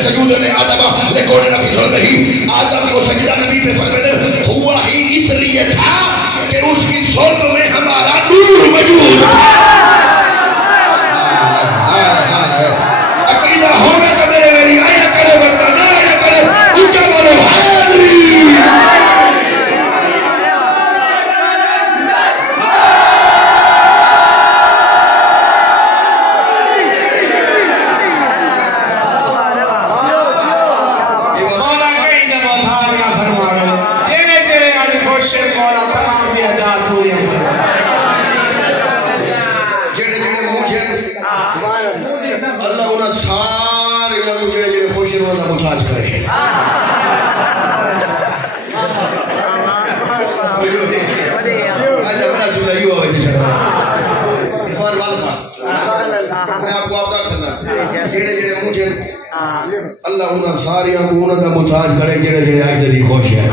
سجود آدم لکون نفی ظلمہی آدم کو سجدہ نبی پہ فرمائے ہوا ہی اس لیے تھا کہ اس کی ظلم میں ہمارا نور موجود عقیدہ ہونا کہ میرے میری آیا کرے ورنہ نہ آیا کرے اونچا بولو حیدری اللہ انہاں ساریاں کو انہاں دا محتاج کرے جڑے جڑے آج دی خوش ہے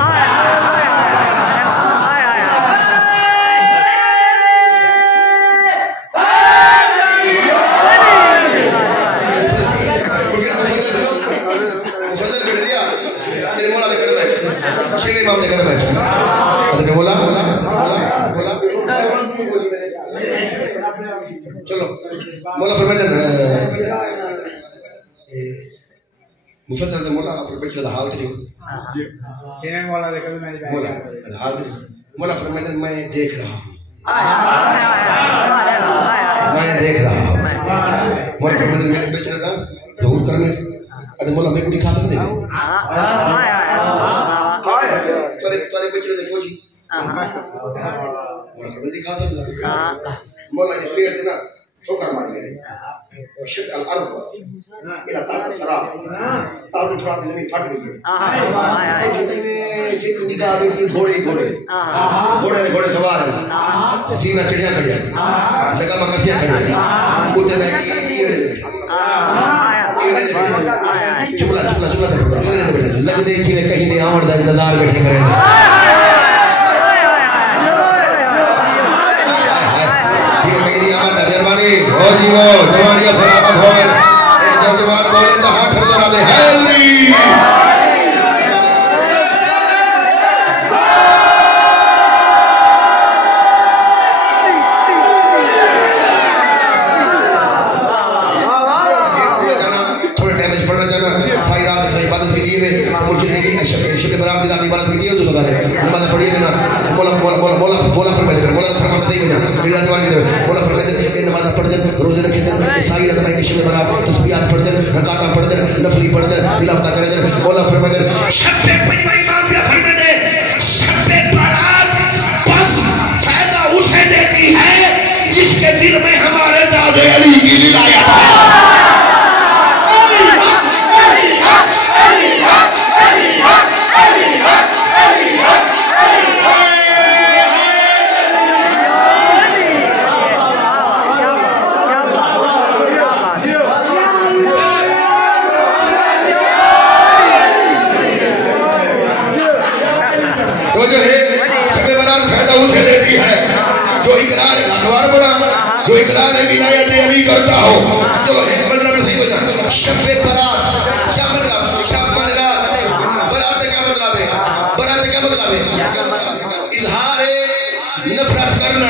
چھویں امام دے گھر بیٹھ حضرت مولا چلو مولا فرماتے ہیں مفت حضرت مولا اپنے بچے کا حال کریو مولا فرماتے ہیں میں دیکھ رہا ہوں مولا فرماتے ہیں میرے بچے کا ظہور کرنے حضرت مولا میں کو دکھا سکتے ہیں تارے بچے دے فوجی مولا فرماتے دکھا سکتے ہیں مولا نے پیر دینا ٹھوکر ماری گئے شق الارض الى تحت الثرى تحت الثرى زمین پھٹ گئی ہے کہتے ہیں جتنی نگاہ میں گھوڑے نے گھوڑے سوار ہیں سینہ چڑیا کھڑیا لگا مکسیاں کھڑیا اٹھے بیٹھی ایوڑے دے چپلا ایوڑے دے بیٹھے لگ دے جی میں کہیں دے آمر دا انتظار بیٹھے کریں دے ہو جیو جوانیاں سلامت ہوئے جو جوان بولے تو ہاتھ نظر آدھے ہیلری تھوڑے ڈیمیج پڑھنا چاہنا سائی رات کی عبادت کی دیئے میں مرشد نے بھی شب برام دن عبادت کی دیئے تو سدا ہے عبادت پڑھیے میں نا مولا فرمائے دے مولا فرمائے صحیح میں نا جلال جوان کی دے مولا فرمائے دے کہ نمازہ پڑھ دن روزے رکھے دن ساری رات میں شب برام تسبیحات پڑھ دن رکعتاں پڑھ دن نفلی پڑھ دن تلاوت کرے دن مولا فرمائے دے شب پنجواں امام پہ فرمائے دے شب برات بس فائدہ اسے دیتی ہے جس کے دل میں ہمارے داد علی کی ولایت ہے جو اقرار اخبار بنا جو اقرار ولایت علی کرتا ہو چلو ایک مطلب میں صحیح بتا شب برات کیا مطلب شب برات برات کیا مطلب ہے برات کیا مطلب ہے اظہار نفرت کرنا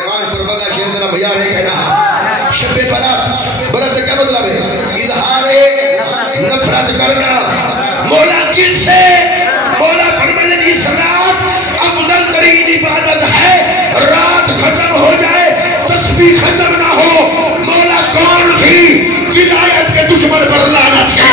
کان پر بگا شیر ذرا بیان ہے کہنا شب برات برات کیا مطلب ہے اظہار نفرت کرنا مولا کس سے مولا فرمائے اس رات افضل ترین عبادت ہے رات ختم ہو جائے تسبیح ختم نہ ہو مولا کون سی ولایت کے دشمن پر لعنت ہے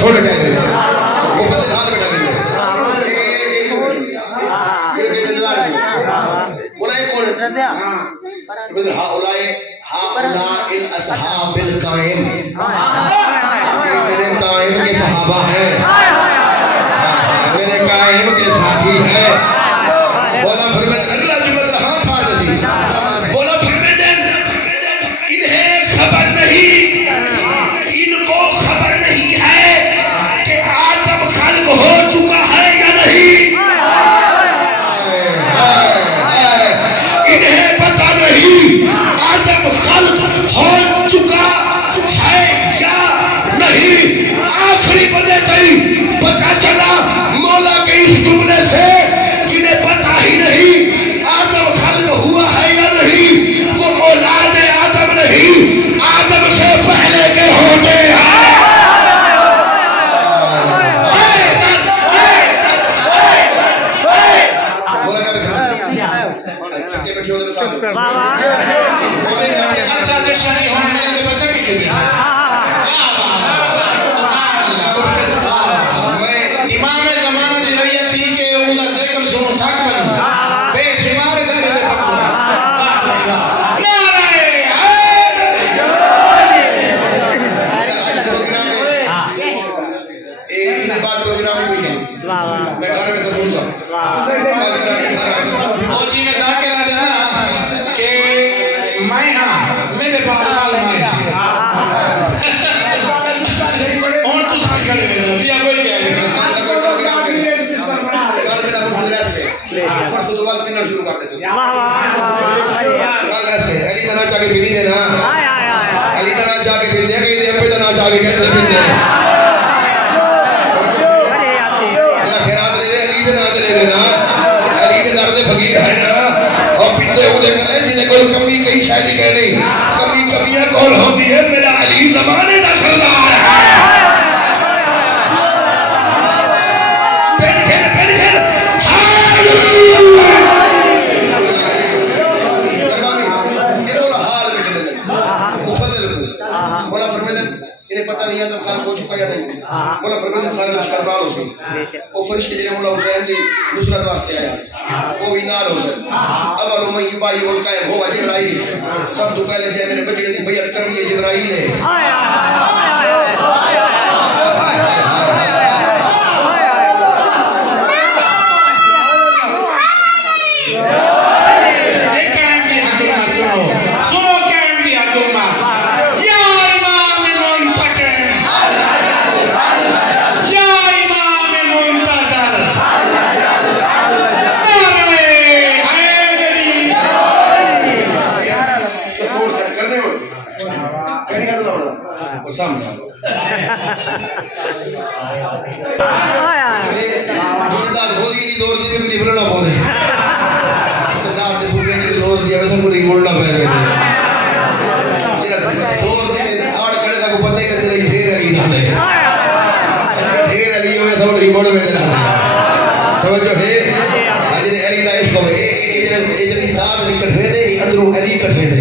تھوڑے ٹائم ہے وہ فضل حال بیٹھا کرتے ہیں یہ انتظار ہے بولائے کون فضل ہاؤلائی الاصحاب القائم یہ میرے قائم کے صحابہ ہیں میرے قائم کے ساتھی ہیں مولا فرمائے اگلا جملہ ذرا ہاں پھاڑ دے مولا فرمائے انہیں خبر نہیں ان کو خبر نہیں ہے کہ آدم خلق ہو چکا ہے یا نہیں انہیں پتہ نہیں آدم خلق ہو چکا ہے یا نہیں آخری بندے تھی پتہ چلا مولا کے اس جملے سے جنہیں پتہ ہی نہیں آدم خلق ہوا ہے یا نہیں وہ اولاد آدم نہیں آدم سے پہلے کے ہوتے ہیں امام زمانہ دی رہی تھی کہ اولا ذکر سنو تھک بنی بے شمار سے لے پکڑا نعرہ میں گھر میں سے سنتا وہ جی میں کہا کہہ رہا دینا کہ میں ہاں میرے باپ کال مارے اور تو سا کھڑے میں دیا کوئی کہہ رہے پرسوں دوبار پینر شروع کر دیتے علی دنا چاہ کے پینی دینا علی دنا چاہ کے پینی دینا کہ اپنے دنا چاہ کے کہتے پینی دینا علی کے درد فقیر ہے نا اور پھٹے ہوں دے کریں جنہیں کوئی کمی کئی شاید ہی کہہ نہیں کمیاں کون ہوتی ہے میرا علی زمانے کا سردار ہے مولا فرمیدن انہیں پتہ نہیں آدم خلق ہو چکا یا نہیں مولا فرمیدن سارے لشکر بال ہوتے وہ فرشتے جنہیں مولا حسین دی نصرت واسطے آیا وہ بھی نال حسین اول من یبائی القائم ہوا جبرائیل سب تو پہلے جائے میرے بچڑے دی بیعت کرنی ہے جبرائیل ہے سنو کہن دی حکومت یا امام منتقم یا امام منتظر نعرہ حیدری کیا سوڑ سیٹ کرنے ہو کہنی ہے تو لاؤنا وہ سامنے آگو جنیداد ہو دی دور دی بھی نہیں بلنا پہنے سردار دے بھوگے جی دور دیا ویسا کو نہیں مولنا پہ گئے دور دی تھاڑ کڑے تھا کو پتہ ہی رہتے رہی ڈھیر علی نہ لے ڈھیر علی ہوئے سب نہیں موڑے میں دینا توجہ ہے آج دے علی دا عشق ہوئے ایجنی دار نہیں کٹھے دے اندروں علی کٹھے دے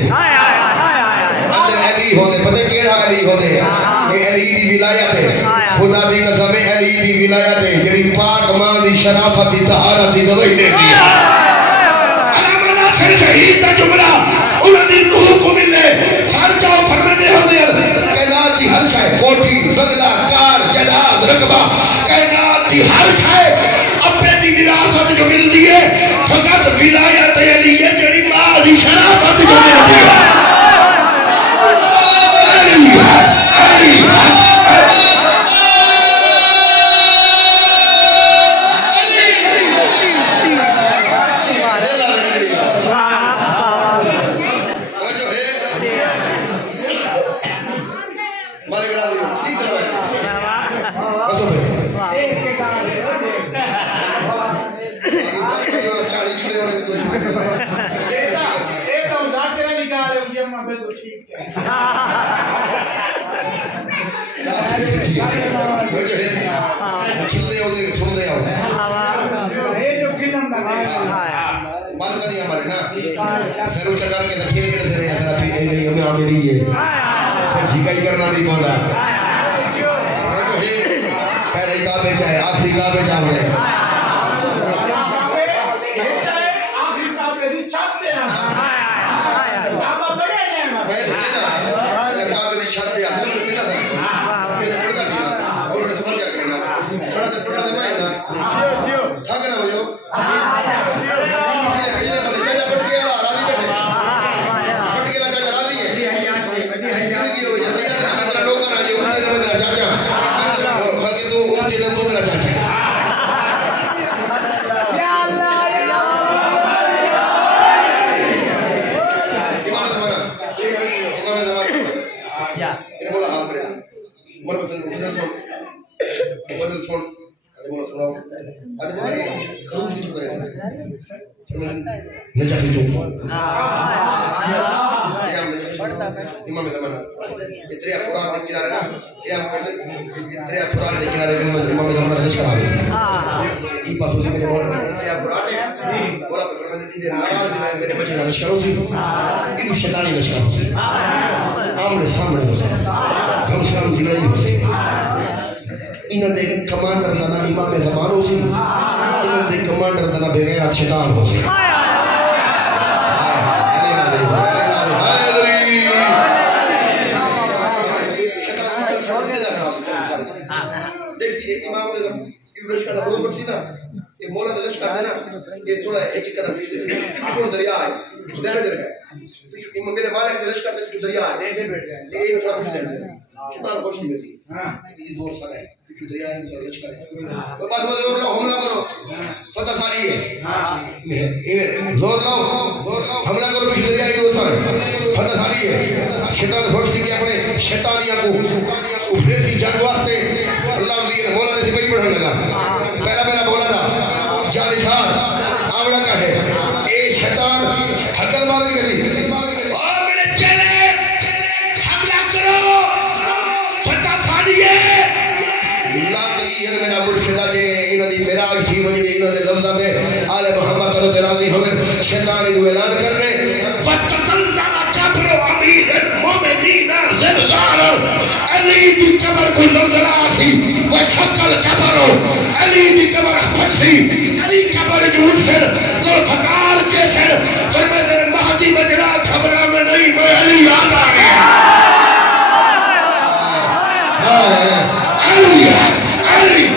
اندر علی ہوتے پتہ کیڑا علی ہوتے کہ علی دی ولایت ہے خدا دی قسم علی دی ولایت ہے جڑی پاک ماں دی شرافت دی طہارت دی گواہی دیتی ہے آخر شہید کا جملہ انہوں نے روح کو ملے ہر جاؤ فرمانے ہوتے ہیں کائنات کی ہر شے کوٹھی بنگلہ کار جائیداد رقبہ کائنات کی ہر شے اپنے دی وراثت جو ملتی ہے فقط ولایت علی ہے جڑی ماں دی شرافت جو ملتی ہے علی پہلے کعبے چاہے آخری کعبے چاہے چھت دے آتے ہیں کھڑا تے پڑھنا تے میں نا تھک نہ ہو جو پچھلے بندے جاجا پٹ کے راضی بیٹھے پٹ کے جاجا راضی ہے زندگی ہو جائے سیدہ تے میرا لوگ نہ جو تے میرا چاچا باقی تو تے تو میرا چاچا ini bola hal mereka, bola betul phone, ada bola flow, ada bola kerusi itu keren, kemudian najaf itu, yang imam itu mana, itu ya Quran di kinara na, yang itu ya Quran di kinara imam itu mana leskar ada, ini pasal ini bola ya Quran deh, bola kemudian ini lawan di mana mereka leskar usi, ini syaitan leskar usi. آمنے سامنے ہو سکتے ہم شام جگڑائی ہو سکتے انہوں نے commander دانا امام زمان ہو سکتے انہوں نے کمانڈر دانا بغیرات شیطان ہو سکتے امام لشکر کا دور برسی نا یہ مولا دا لشکر دینا یہ تھوڑا ایک ایک قدم پیچھے پیچھے دریا ہے دینا جائے امام میرے مالک دا لشکر دے پیچھے دریا ہے یہ تھوڑا پیچھے دینا شیطان خوش نہیں ہوتی کسی زور سر ہے پیچھے دریا ہے تھوڑا لشکر ہے وہ بعد وہ زور لاؤ حملہ کرو فتح ساری ہے زور لاؤ حملہ کرو پیچھے دریا ہے زور سر فتح ساری ہے شیطان خوش نہیں کہ اپنے شیطانیہ کو افریسی جنگ واسطے اللہ علیہ مولا نے سپاہی پڑھنے لگا پہلا بولا تھا جانثار آوڑا کا ہے اے شیطان حقل مار کے کری اور میرے چہرے حملہ کرو فتح کھانی ہے اللہ کی میرا مرشدہ جے انہوں دی میراج تھی وجہ انہوں نے لفظہ دے آل محمد کرو تے راضی ہوئے شیطان دو اعلان کر رہے وَتَتَنْزَلَ قَبْرُ عَمِيرِ الْمُؤْمِنِينَ زِلْزَالًا علی دی قبر کو زلزلہ آسی وَشَقَّ الْقَبْرُ علی دی قبر پھنسی علی قبر جو سر ذوالفقار کے سر میں سر مہدی مجرا خبرہ میں نہیں میں علی یاد آ گیا علی علی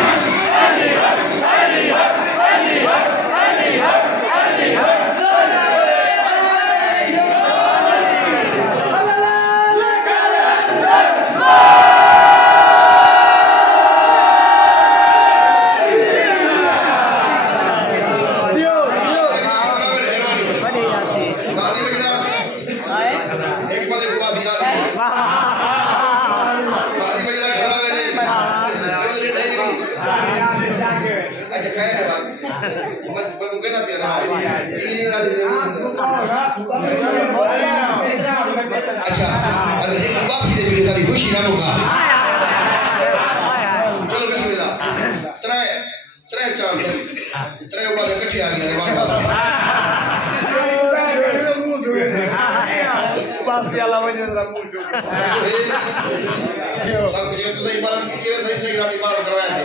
اچھا اگر ایک بات ہی دے بھی ساری خوشی نہ مکا چلو بسم اللہ ترے چاند ترے اوپر اکٹھے آ گیا دیوان باسی اللہ وجہ ذرا منہ جو سب کچھ تو صحیح عبادت کی ہے صحیح رات عبادت کروایا ہے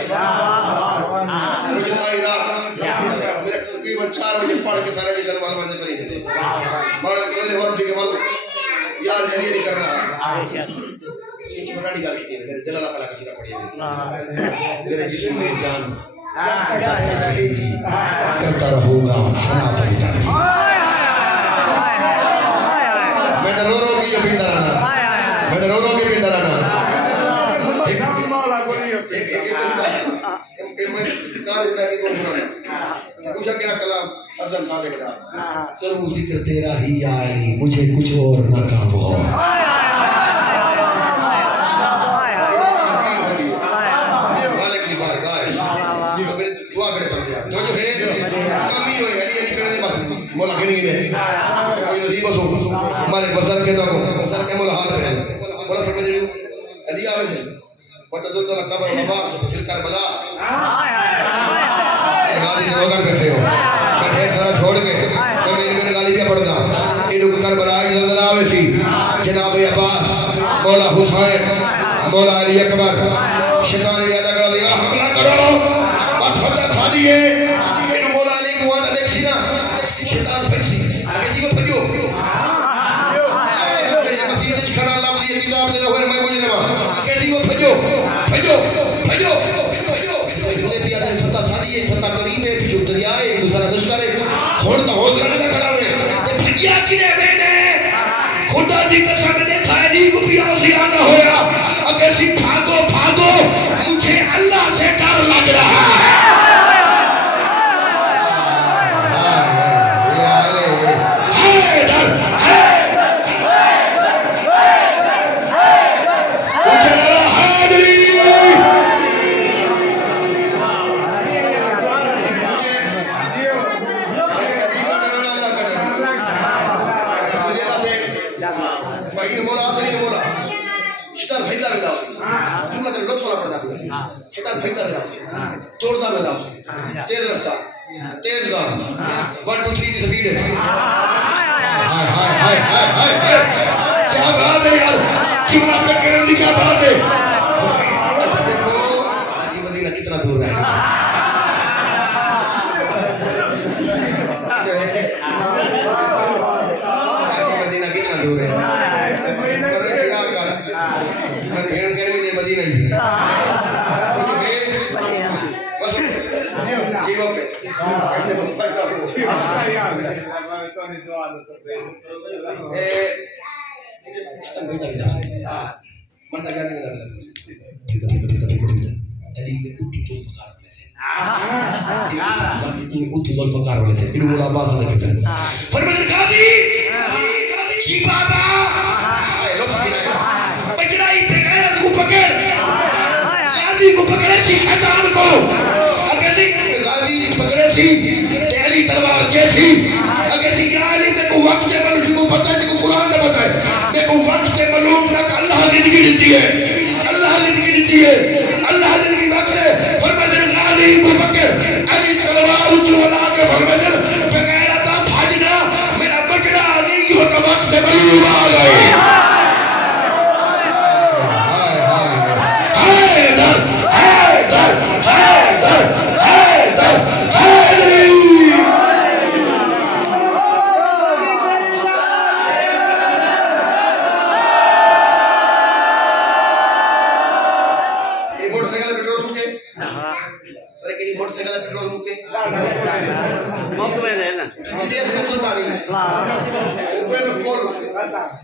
مجھے ساری رات تقریباً 4 بجے پڑھ کے سارے جن والے بندے پڑھی تھے مگر سویرے وقت کے بعد یار جلیے نہیں کرنا سیٹی بناڑی گل کی میرے دل اللہ تعالیٰ کسی کا پڑھی میرے جسم میں جان جاتا رہے گی کرتا رہوں گا فنا تو ہی جانا میں تو رو کے جو پیندہ رہنا میں تو رو کے پیندہ رہنا ایک کارج میں کو بنانا پوچھا کیا کلام ازم صادق دا کروں ذکر تیرا ہی علی مجھے کچھ اور نہ کام ہو مالک کی بارگاہ ہے میرے دعا کرے بندے جو ہے کمی ہوئے علی علی کرنے بس مولا کے نہیں ہے کوئی نصیب ہو مالک بزرگ کہتا ہوں اے مولا حال کرے مولا فرمائے علی آوے سے وَتَزُلْدَلَ قَبْرُ وَبَاسُ فِي الْكَرْبَلَا غازی نے وگر بیٹھے ہو میں ڈھیر سارا چھوڑ کے میں میرے غالی پہ پڑھ دا انہوں کربلا کی زلزلہ آوے تھی جناب عباس مولا حسین مولا علی اکبر شیطان بھی ادا کرا دیا حملہ کرو بات فتح تھا دیئے انہوں مولا علی کو آدھا دیکھ سی نا شیطان پھنسی اگر جی وہ پھجو مسیح کھڑا اللہ مجھے کتاب دینا ہوئے میں مجھے نما اگر جی وہ پھجو پڑھیے فتح قریب ہے پیچھے دریا ہے دوسرا دشکر ہے کھوڑ کا حوصلہ نہیں کھڑا ہوئے یہ بھگیا کنے بینے خدا دی قسم نے تھائری کو بھی زیادہ ہویا اگر سی بھاگو بھاگو مجھے اللہ سے ڈر لگ رہا ہے شیطان بھیجتا میرا اسے توڑتا میرا اسے تیز رفتار تیز گام 1 2 3 کی سپیڈ ہے کیا بات ہے یار جمعہ پہ کرم دی کیا بات ہے دیکھو حاجی مدینہ کتنا دور رہے حاجی مدینہ کتنا دور ہے کیا کر میں بھیڑ کرنے میں مدینہ ہی تلوار جیسی اگر یاری میں کو وقت سے معلوم کو پتہ ہے کو قرآن نے بتایا میں کو وقت سے معلوم تک اللہ زندگی دیتی ہے اللہ زندگی دیتی ہے اللہ زندگی وقت ہے فرمایا علی ابو بکر علی تلوار اچھلا کے فرمایا بغیر عطا بھاجنا میرا بچڑا علی ہو کا وقت سے معلوم آ گئے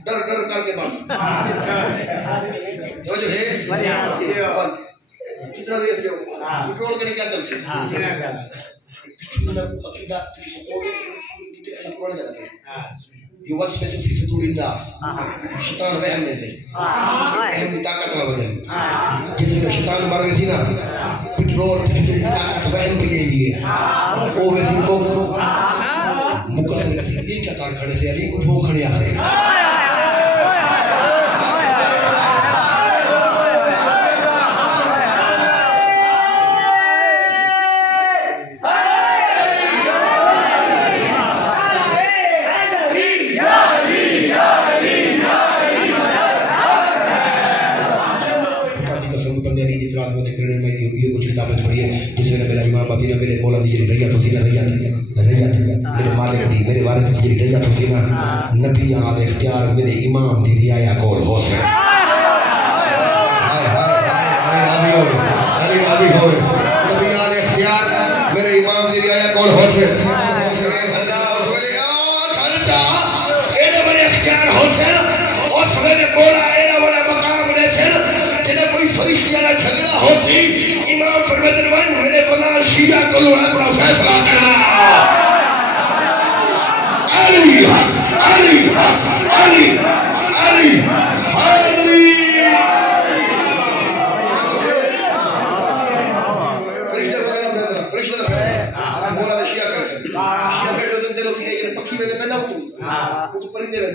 ڈر ڈر کر کے بند جو ہے کتنا دیر سے کنٹرول کرنے کیا چلتے عقیدہ یہ وصف ہے جو فی صدور اللہ شیطان وہم میں دے اہم دی طاقت نہ بدل جس نے شیطان مار ویسی نا پٹرول کی طاقت وہم بھی دے دیے او ویسی کو مقصد کسی ایک کار کھڑے سے علی کو دھو کھڑے آتے جس نے میرا امام بسینہ میرے مولا دی ریا تو سینہ ریا میرے مالک دی میرے وارث دی ریا تو سینہ نبی آد اختیار میرے امام دی ریا کول ہو سے ہائے ہائے ہائے علی راضی ہوئے نبی آد اختیار میرے امام دی ریا کول ہو سے اللہ اس میں سنچا ایڈے بڑے اختیار ہو سے اور سویرے مولا ایڈا بڑا مقام دے سے جنہیں کوئی فرشتیاں نہ جھگڑا ہوتی امام فرماتے ہیں میرے بنا شیعہ کو اپنا فیصلہ کرنا علی علی علی علی حیدری فرشتہ مولا نے شیعہ کرتے شیعہ بیٹھے ہوتے ہیں کہ ایک پکھی میں پہنا ہو تو پرندے میں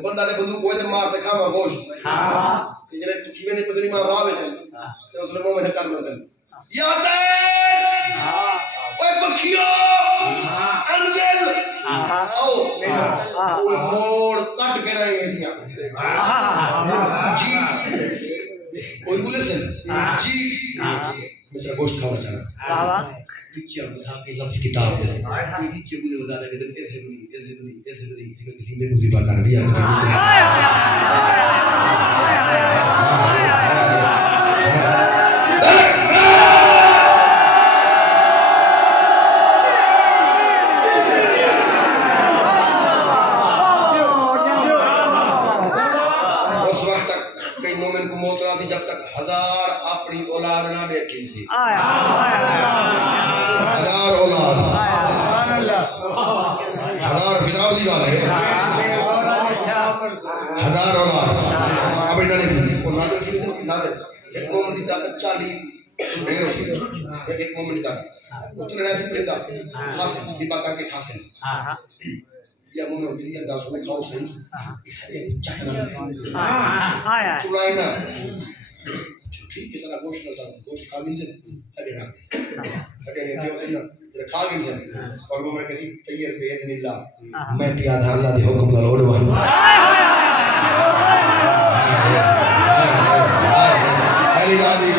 بندہ نے بندوق کوئی مارتے کھاوا گوشت جنہیں پکھی میں پتنی ماں راوے سے اس نے مومن کر مرتے یا تین اوے پکھیو انزل او موڑ کٹ کے رہے ہیں جی کوئی بولے سے جی مثلا گوشت کھانا چاہنا پیچھے آپ کے لفظ کتاب دے پیچھے بولے بتا دے کہ ایسے بنی کسی میں مصیبہ کر دیا ہزار اولاد ہزار کتاب دی گل ہے ہزار اولاد اب انہوں نے وہ نادر کی نادر ایک مومن کی طاقت 40 ڈھیر ہوتی ہے ایک مومن کی طاقت اتنے رہتے پرندہ کھاسے ذبح کر کے کھاسے یا مومن کی طاقت داسوں میں کھاؤ صحیح چکنا چڑائی نہ ٹھیک ہے سارا گوشت نہ گوشت کھا گئے اگے رکھ اگے یہ ہوتا ہے نا کھا گئے اور وہ میں کہی تیار باذن اللہ میں پیادہ اللہ دے حکم دا لوڑ وہاں علی دادی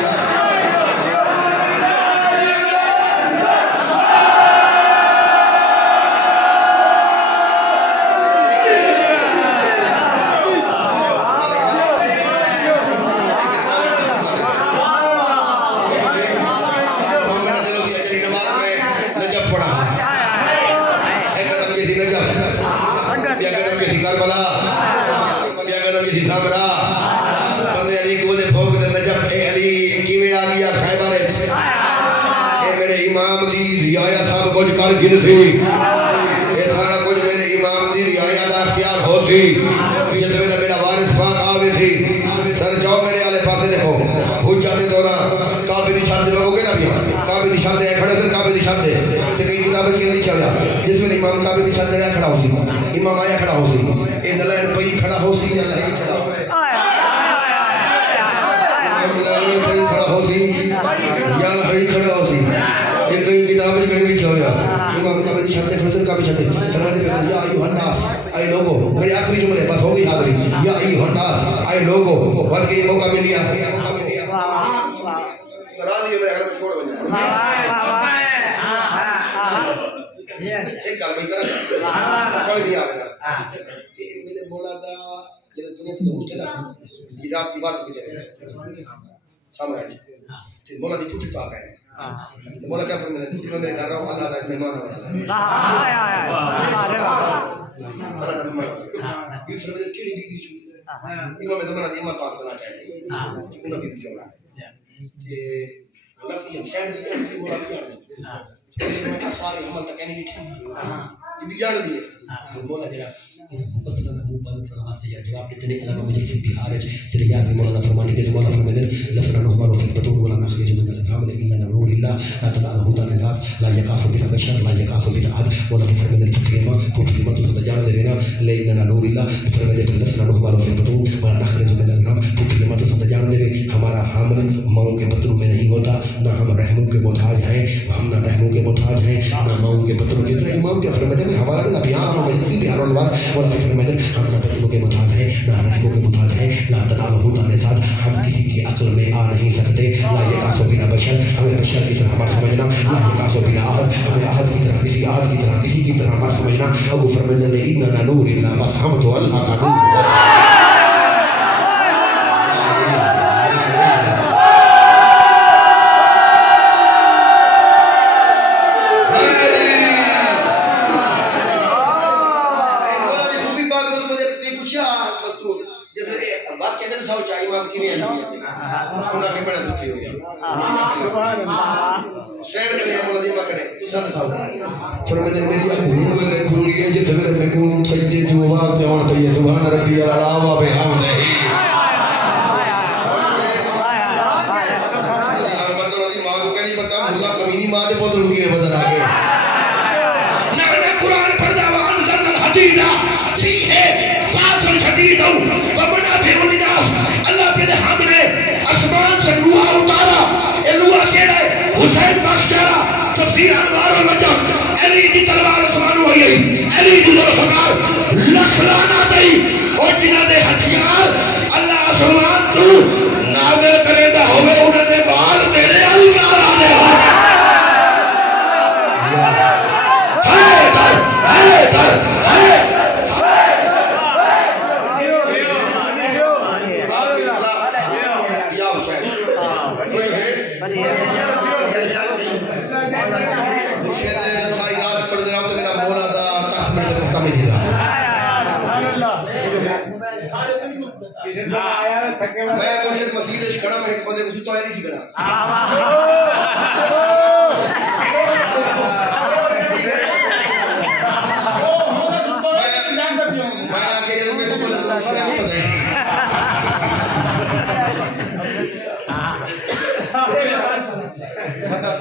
جن تھی یہ سارا کچھ میرے امام دی رعایا دا اختیار ہو تھی جس ویلے میرا وارث پاک آوے تھی سر جاؤ میرے آلے پاسے دیکھو حجت دے دوران کعبے دی چھت میں ہوگے نا بھی کعبے دی چھت ہے کھڑے سر کعبے دی چھت ہے تے کئی کتابیں کے نہیں چاہیا جس ویلے امام کعبے دی چھت ہے کھڑا ہو سی امام آیا کھڑا ہو سی اے نلائن پئی کھڑا ہو سی یا نہیں کھڑا ہو امام نلائن پئی کھڑا ہو سی یا نہیں کھڑا ہو سی یہ کئی کتابیں کے نہیں چاہیا امام کعبے دی چھت ہے کھڑے سر کعبے چھت ہے فرماتے ہیں یا ایھا الناس اے لوگو میری آخری جملے بس ہو گئی حاضری یا ایھا الناس اے لوگو بات کے موقع مل لیا کرا دیے میرے گھر میں چھوڑ بجا ایک گل میں کرا پڑھ دیا گیا کہ میرے مولا دا جڑا دنیا تے ہوتے نا یہ رات عبادت کی جگہ سامنے تے مولا دی پوچھ پاک ہے مولا کیا فرماتا ہے میں میرے گھر رہا ہوں اللہ دا مہمان ہوں اللہ دا مہمان یہ فرماتا ہے کیڑی بیوی چھوڑی انہوں میں زمانہ دیمہ پاک دینا چاہتے ہیں انہوں کی بیوی چھوڑا کہ لفظی ہم شہر دی کرتی مولا بھی جان دی میں اثار حمل تک نہیں تھی یہ بھی جان دی ہے مولا جڑا مفصل منہ بند فرما سے جواب اتنے علامہ مجلس بہار تیرے یاد میں مولانا فرمانے کے مولا فرماتے ہیں لسنا نحمر فی البطون ولا نخرج من الحمل الا نور الله لا تناله الناس لا يكاف بنا بشر لا يكاف بنا احد ولا فرماتے ہیں فكرما ستجعل لنا لنا نور الله فرماتے ہیں لسنا نحمر فی البطون ولا نخرج من الحمل فكرما ستجعل لنا ہمارا حمل ماؤں کے بطنوں میں نہیں ہوتا نہ ہم رحموں کے محتاج ہیں ہم نہ رحموں کے محتاج ہیں نہ ماؤں کے بطنوں کے امام کے فرماتے ہیں حوالہ نہ بیان ہم مجلس بہار والوار مولا فرماتے ہیں ہم نہ بطنوں کے محتاج ہیں نہ رحموں کے محتاج ہیں لا تنالہ تعالی ذات ہم کسی کی عقل میں آ نہیں سکتے لا یکاسو بنا بشر ہمیں بشر کی طرح مر سمجھنا لا یکاسو بنا احد ہمیں احد کی طرح کسی احد کی طرح کسی کی طرح مر سمجھنا ابو فرماتے ہیں اننا نور اللہ بس ہم تو اللہ کا نور میری اکھوں میں کھلی ہے جتنے میرے میں کون سجدے جو آواز جوان پئی ہے سبحان ربی الاعلی و بحمدہ اللہ کمینی ماں دے پتر کی بدل آ گئے نہ قرآن پڑھدا وانزل الحدید فیہ باس شدید ومنافع للناس اللہ کے ہم نے آسمان سے لوہا اتارا اے لوہا کیڑا ہے حسین بخشارا تفسیر انوار الوجہ علی دی تلوار آسمان ہوئی علی دی ذوالفقار لکھ لانا دئی او جنہاں دے ہتھیار اللہ آسمان تو نازل کرے دا ہوے انہاں دے بال تیرے اللہ را دے میں مرشد مسجد کھڑا میں ایک بندے کو ستا نہیں کھڑا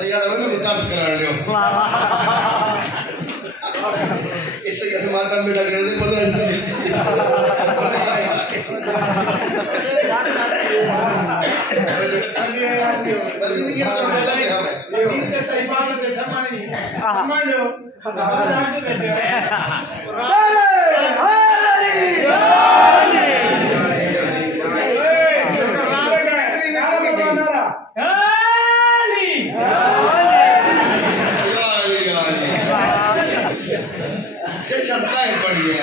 سیادہ میں بھی ترس کرا لیو اس سے کیسے ماتا بیٹا کرے دے پتہ بلکہ دیکھیں تو کرتے ہیں ہمیں سے عبادت ہے سمجھ لو سمجھ آج بیٹھے شرطہ ہے پڑی ہے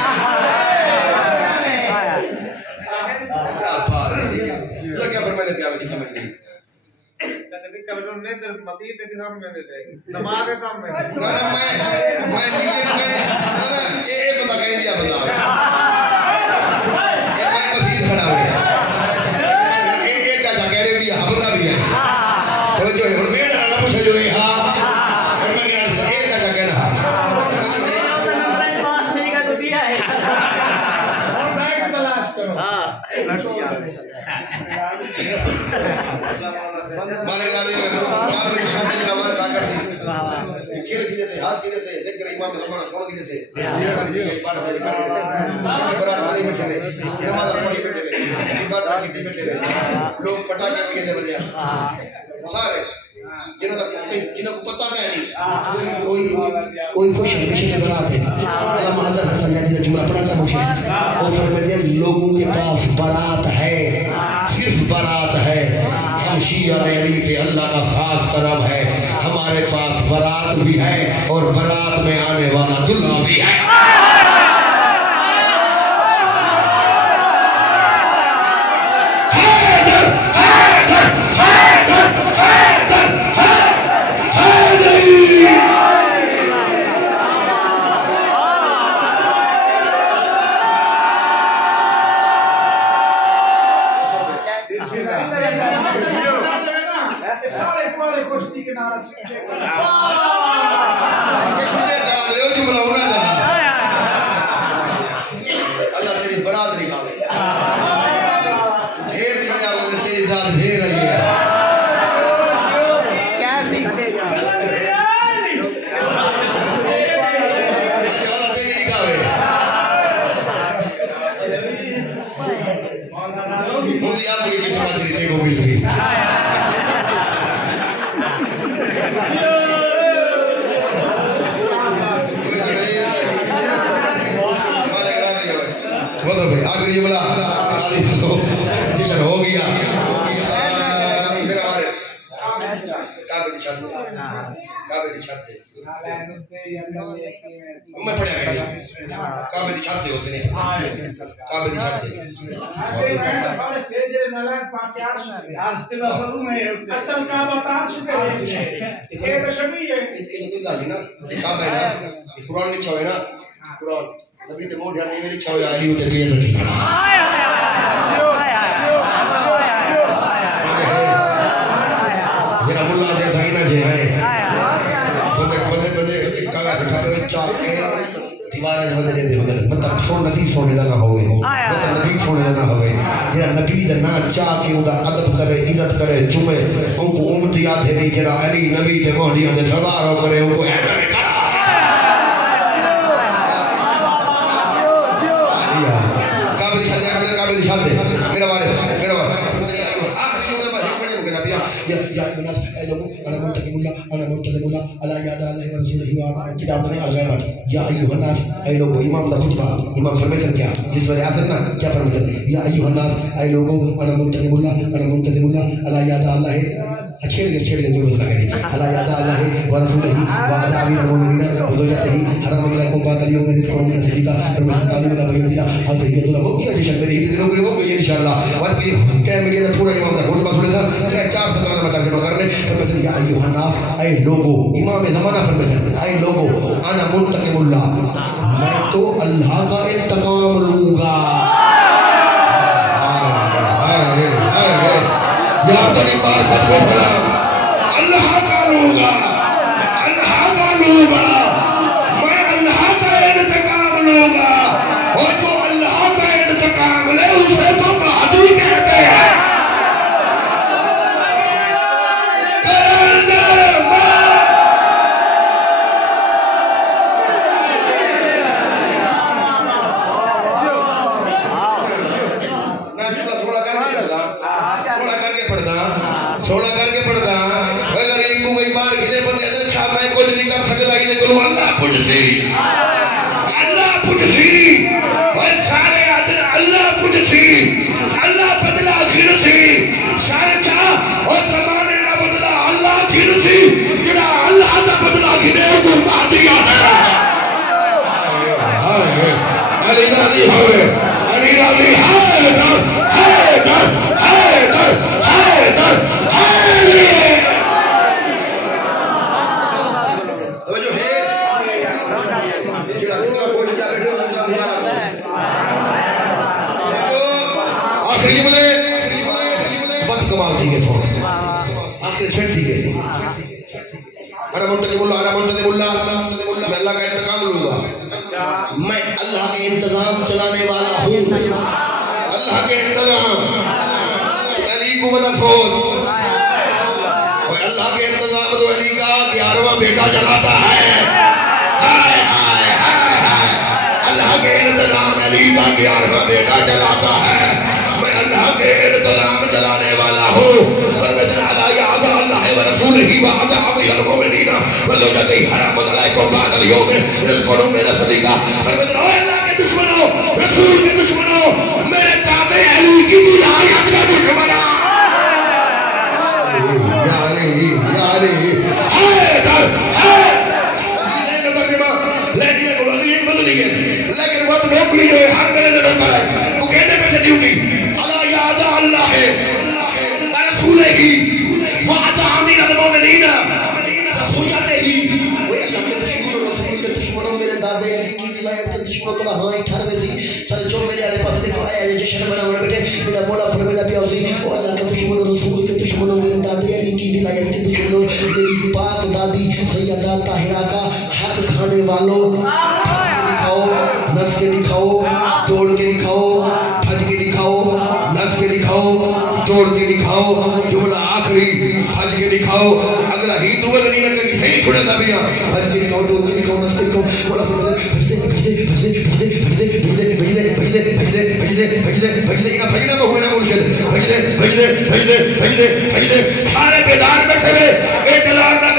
کیا بات ہے اللہ کیا فرمائے پیاوے کی سمجھ نہیں کبھی کبھی نے تو مفید کے سامنے دے دے نماز کے سامنے میں یہ بتا کہیں کیا بتا یہ میں مفید کھڑا ہوئے یہ چاچا کہہ رہے بھی ہفتہ بھی ہے تو جو ہے میرے نہ پوچھے جو ہے ہاں میں یہ چاچا کہہ رہا مالک راضی ہے آپ کی شامل کی آواز ادا کر دی کھیل کی جیسے ہاتھ کی جیسے ذکر امام زمانہ سوال کی جیسے ساری چیزیں عبادت ہے کر لیتے شب برات والی بیٹھے ہوئے نماز پڑھی بیٹھے ہوئے عبادت کی بیٹھے ہوئے لوگ پٹاخے بجے بجے سارے جنہوں کو پتہ ہے نہیں کوئی خوش مشن برات ہے علامہ حضرت حسن نے جملہ پڑھا تھا مجھے وہ فرماتے ہیں لوگوں کے پاس برات ہے صرف برات ہے ہم شیعہ علی پہ اللہ کا خاص کرم ہے ہمارے پاس برات بھی ہے اور برات میں آنے والا دلہا بھی ہے اللہ تیری برات نکالے ڈھیر سنے آواز تیری داد ڈھیر آئی ہے اللہ تیری نکالے مجھے آپ کو ایک سمجھ رہی تھی کو مل رہی بولو بھائی آخری جملہ راضی ہو جشن ہو گیا میرا والد کعبے کی چھت کعبے کی چھت میں پڑھیا گیا کعبے کی چھت ہوتے نہیں کعبے کی چھت اصل کعبہ تاج ہے یہ تو شبیہ ہے یہ گل ہے نا کعبہ ہے نا قرآن لکھا ہوا ہے نا قرآن نبی تے موڑ جاتے میں لکھا ہوا علی تے پیر رکھی میرا ملا دے تھا نا جے ہے بندے کاغذ بٹھا پہ چاک کے دیوار وچ بدلے دے مطلب سون نبی سونے دا نہ ہوے مطلب نبی سونے دا نہ ہوے جڑا نبی دا نا چاہ کے اوندا ادب کرے عزت کرے چومے او کو امت یاد ہے نہیں جڑا علی نبی تے موڑی دے سوار ہو کرے او کو ایسا میرا والد یا الناس اے لوگوں انا منتقم اللہ انا منتقم اللہ الا یاد اللہ ورسولہ و کتاب نے الغیبات یا ایھا الناس اے لوگوں امام دا خطبہ امام فرماتے کیا جس وقت آخر نا کیا فرماتے یا ایھا الناس اے لوگوں انا منتقم اللہ الا یاد اللہ چھیڑ دے جو مسئلہ کرے الا یاد اللہ ورسولہ و امیر المؤمنین وزوجته حرام علیکم بات علیہ میں اس کو میں سجدہ اور میں تعلیم نہ بھئی دلا اب یہ تو ہو گیا جشن میرے دنوں کے وہ انشاءاللہ وقت کی کہ میرے پورا امام دا خطبہ سنے تھا 4 سطر میں ترجمہ کرنے فرماتے یا ایھا الناس اے لوگوں امام زمانہ فرماتے اے لوگوں انا منتقم اللہ میں تو اللہ کا انتقام لوں گا یا تری بار فتوی سلام اللہ کا لوں گا میں اللہ کا انتقام لوں گا اور جو اللہ کا انتقام لے اسے تو مہدی کہتے ہیں کرنے میں صاحب میں کچھ نہیں کر سکتا ہی نہیں کروں اللہ کچھ سی اللہ کچھ سی اور سارے آدھر اللہ کچھ سی اللہ بدلا گھر سی سارے چاہ اور زمانے نہ بدلا اللہ گھر سی جنا اللہ نہ بدلا گھنے کو مادیا ہے علی راضی ہوئے علی راضی حیدر حیدر حیدر حیدر حیدر جو ہے آخری بولے بد کمال تھی گئے تھوڑا آخری چھٹ تھی گئے انا منتظم اللہ میں اللہ کا انتقام لوں گا میں اللہ کے انتظام چلانے والا ہوں اللہ کے انتظام علی کو بنا فوج اور اللہ کے انتظام تو علی کا 11واں بیٹا چلاتا ہے اللہ کے انتظام علی کا 11واں بیٹا چلاتا ہے میں اللہ کے انتظام چلانے والا ہوں فرمزن علی عدا اللہ و رسولہ و عدا عمیر المومنین و زوجتہ حرام علیکم بعد اليوم رزقنم من صدیقہ فرمزن اے اللہ کے دشمنوں رسول کے دشمنوں میرے دادے علی کی ولایت کا دشمنوں یا علی حیدر لیکن وہ نوکری جو ہے ہر میرے سے نوکر ہے وہ کہنے میں سے ڈیوٹی اللہ یاد اللہ ہے رسول ہی وعدہ امیر المومنین ہو جاتے ہی وہ اللہ کے دشمنوں رسول کے دشمنوں میرے دادے علی کی ولایت کے دشمنوں تو ہاں 98 تھی سر جو میرے آلے پاس نے آیا یہ جشن بنا ہوئے بیٹھے میرا مولا فرمیدہ بھی آؤسی وہ اللہ کے دشمنوں رسول کے دشمنوں میرے دادے علی کی ولایت کے دشمنوں میری پاک دادی سیدہ طاہرہ کا حق کھانے والوں دکھاؤ نس کے دکھاؤ توڑ کے دکھاؤ پھج کے دکھاؤ نس کے دکھاؤ توڑ کے دکھاؤ جملہ آخری پھج کے دکھاؤ اگلا ہی دوبل نہیں نہ کریں ہی چھوڑے نہ بیا پھج کے دکھاؤ توڑ کے دکھاؤ نس کے دکھاؤ بولا فرمزر بھجدے سارے بیدار بیٹھے ہوئے اعتلار نہ